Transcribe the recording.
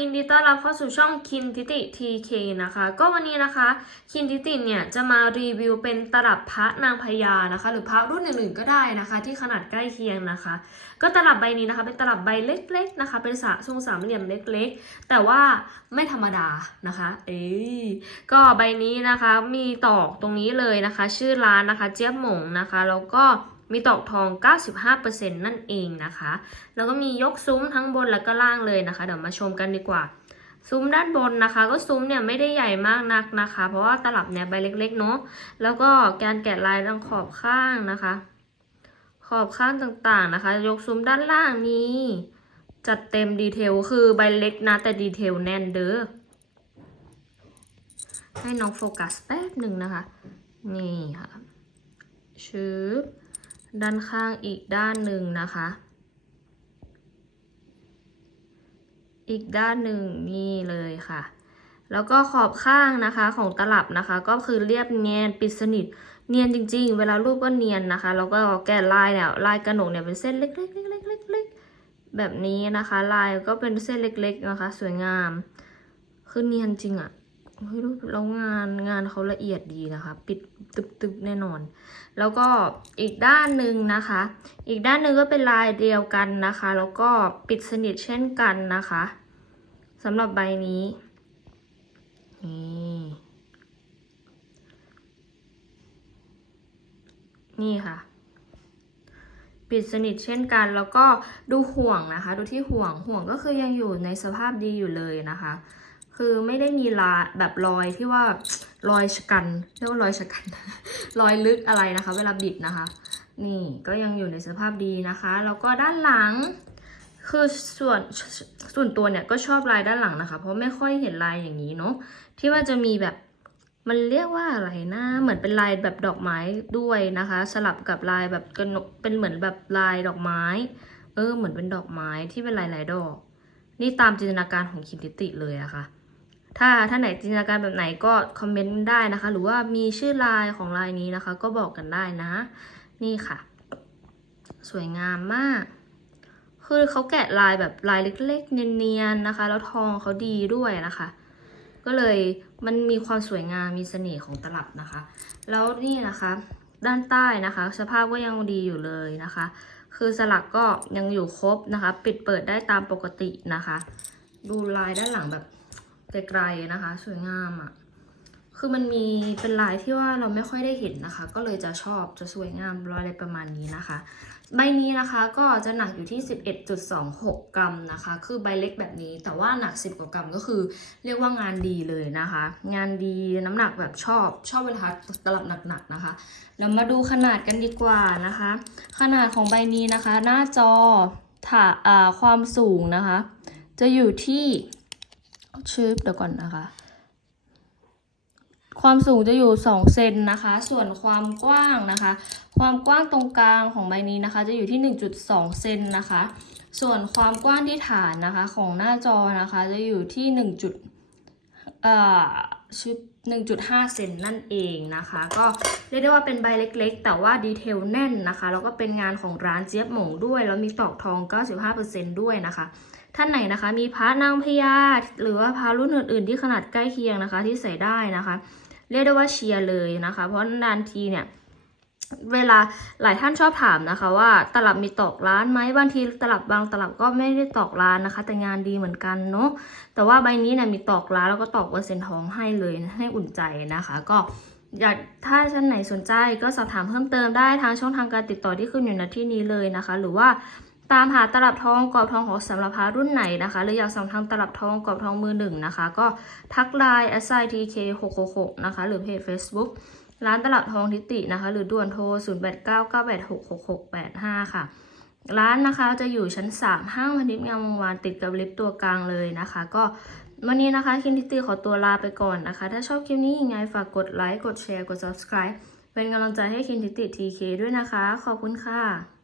ยินดีต้อนรับเข้าสู่ช่องคินทิติทีเคนะคะ ก็วันนี้นะคะ คินทิติเนี่ยจะมารีวิวเป็นตลับพระนางพญานะคะ หรือพระรุ่นอื่นๆก็ได้นะคะ ที่ขนาดใกล้เคียงนะคะ ก็ตลับใบนี้นะคะ เป็นตลับใบเล็ก ๆนะคะ เป็นสะทรงสามเหลี่ยมเล็ก ๆ แต่ว่าไม่ธรรมดานะคะ เอ้ยก็ใบนี้นะคะมีตอกตรงนี้เลยนะคะ ชื่อร้านนะคะ เจี๊ยบหมงนะคะ แล้วก็ มีตอกทอง 95%นั่นเองนะคะ แล้วก็มียกซุ้มทั้งบนแล้วก็ล่างเลยนะคะ เดี๋ยวมาชมกันดีกว่า ซุ้มด้านบนนะคะ ก็ซุ้มเนี่ยไม่ได้ใหญ่มากนักนะคะ เพราะว่าตลับเนี่ยใบเล็กๆเนาะ แล้วก็การแกะลายตรงขอบข้างนะคะ ขอบข้างต่างๆนะคะ ยกซุ้มด้านล่างนี้จัดเต็มดีเทลคือใบเล็กนะแต่ดีเทลแน่นเด้อ ให้น้องโฟกัสแป๊บหนึ่งนะคะ นี่ค่ะชืบ ด้านข้างอีกด้านหนึ่งนะคะ อีกด้านหนึ่งนี่เลยค่ะ แล้วก็ขอบข้างนะคะของตลับนะคะ ก็คือเรียบเนียนปิดสนิทเนียนจริง ๆ เวลารูปก็เนียนนะคะ แล้วก็แกะลายเนี่ยลายกระหนกเนี่ยเป็นเส้นเล็กๆๆๆๆแบบนี้นะคะ ลายก็เป็นเส้นเล็กๆนะคะ สวยงาม คือเนียนจริงอะ เฮ้ยรูปแล้วงานงานเขาละเอียดดีนะคะ ปิดตึบๆแน่นอน แล้วก็อีกด้านหนึ่งนะคะ อีกด้านหนึ่งก็เป็นลายเดียวกันนะคะ แล้วก็ปิดสนิทเช่นกันนะคะสำหรับใบนี้นี่นี่ค่ะ ปิดสนิทเช่นกัน แล้วก็ดูห่วงนะคะ ดูที่ห่วงห่วงก็คือยังอยู่ในสภาพดีอยู่เลยนะคะ คือไม่ได้มีลาแบบรอยที่ว่ารอยชะกันเรียกว่ารอยชะกัน รอยลึกอะไรนะคะ เวลาบิดนะคะ นี่ก็ยังอยู่ในสภาพดีนะคะ แล้วก็ด้านหลัง คือส่วนส่วนตัวเนี่ยก็ชอบลายด้านหลังนะคะ เพราะไม่ค่อยเห็นลายอย่างนี้เนาะที่ว่าจะมีแบบมันเรียกว่าอะไรนะ เหมือนเป็นลายแบบดอกไม้ด้วยนะคะ สลับกับลายแบบกระนกเป็นเหมือนแบบลายดอกไม้ เออ เหมือนเป็นดอกไม้ที่เป็นลายหลายดอก นี่ตามจินตนาการของคินติติเลยอะค่ะ ถ้าถ้าไหนจินตนาการแบบไหนก็คอมเมนต์ได้นะคะ หรือว่ามีชื่อลายของลายนี้นะคะ ก็บอกกันได้นะ นี่ค่ะ สวยงามมาก คือเขาแกะลายแบบลายเล็กๆ เนียนๆนะคะ แล้วทองเขาดีด้วยนะคะ ก็เลยมันมีความสวยงามมีเสน่ห์ของตลับนะคะ แล้วนี่นะคะ ด้านใต้นะคะ สภาพก็ยังดีอยู่เลยนะคะ คือสลักก็ยังอยู่ครบนะคะ ปิดเปิดได้ตามปกตินะคะ ดูลายด้านหลังแบบ ไกลๆนะคะ สวยงามอะ่ะ คือมันมีเป็นลายที่ว่าเราไม่ค่อยได้เห็นนะคะ ก็เลยจะชอบจะสวยงามรอยอะไรประมาณนี้นะคะ ใบนี้นะคะก็จะหนักอยู่ที่ 11.26 กรัมนะคะ คือใบเล็กแบบนี้ แต่ว่าหนัก 10 กว่ากรัมก็คือ เรียกว่างานดีเลยนะคะ งานดีน้ำหนักแบบชอบชอบเวลาตลับหนักๆนะคะเรามาดูขนาดกันดีกว่านะคะ ขนาดของใบนี้นะคะ หน้าจอถ่าอ่าความสูงนะคะ จะอยู่ที่ ชืบเดี๋ยวก่อนนะคะ ความสูงจะอยู่ 2 เซนนะคะ ส่วนความกว้างนะคะ ความกว้างตรงกลางของใบนี้นะคะ จะอยู่ที่ 1.2 เซนนะคะ ส่วนความกว้างที่ฐานนะคะของหน้าจอนะคะ จะอยู่ที่1จุดเอ่อชุด1.5 เซนนั่นเองนะคะ ก็เรียกได้ว่าเป็นใบเล็กๆ แต่ว่าดีเทลแน่นนะคะ แล้วก็เป็นงานของร้านเจี๊ยบหม่งด้วย แล้วมีตอกทอง 95%ด้วยนะคะ ท่านไหนนะคะ มีพระนางพญาหรือว่าพระรุ่นอื่น ๆ ที่ขนาดใกล้เคียงนะคะ ที่ใส่ได้นะคะ เรียกได้ว่าเชียร์เลยนะคะ เพราะนานทีเนี่ยเวลาหลายท่านชอบถามนะคะว่าตลับมีตอกร้านไหมบางทีตลับบางตลับก็ไม่ได้ตอกร้านนะคะ แต่งานดีเหมือนกันเนาะแต่ว่าใบนี้เนี่ยมีตอกร้านแล้วก็ตอกเปอร์เซ็นต์ทองให้เลยให้อุ่นใจนะคะ ก็อยากถ้าท่านไหนสนใจก็สอบถามเพิ่มเติมได้ทางช่องทางการติดต่อที่ขึ้นอยู่ในที่นี้เลยนะคะ หรือว่า ตามหาตลับทองกรอบทองขอสำหรับพระรุ่นไหนนะคะหรืออยากสั่งทางตลับทองกรอบทองมือหนึ่งนะคะ ก็ทักไลน์ s i t k 6 6 6นะคะ หรือเพจ Facebook ร้านตลับทองทิตินะคะ หรือด่วนโทร 0 8 9 9 8 6 6 6 8 5 ค่ะ ร้านนะคะจะอยู่ชั้น 3 ห้างพันทิพย์งามวงวานติดกับลิฟต์ตัวกลางเลยนะคะ ก็วันนี้นะคะคินทิติขอตัวลาไปก่อนนะคะ ถ้าชอบคลิปนี้ยังไงฝากกดไลค์กดแชร์กด subscribe เป็นกำลังใจให้คินทิติทีเคด้วยนะคะ ขอบคุณค่ะ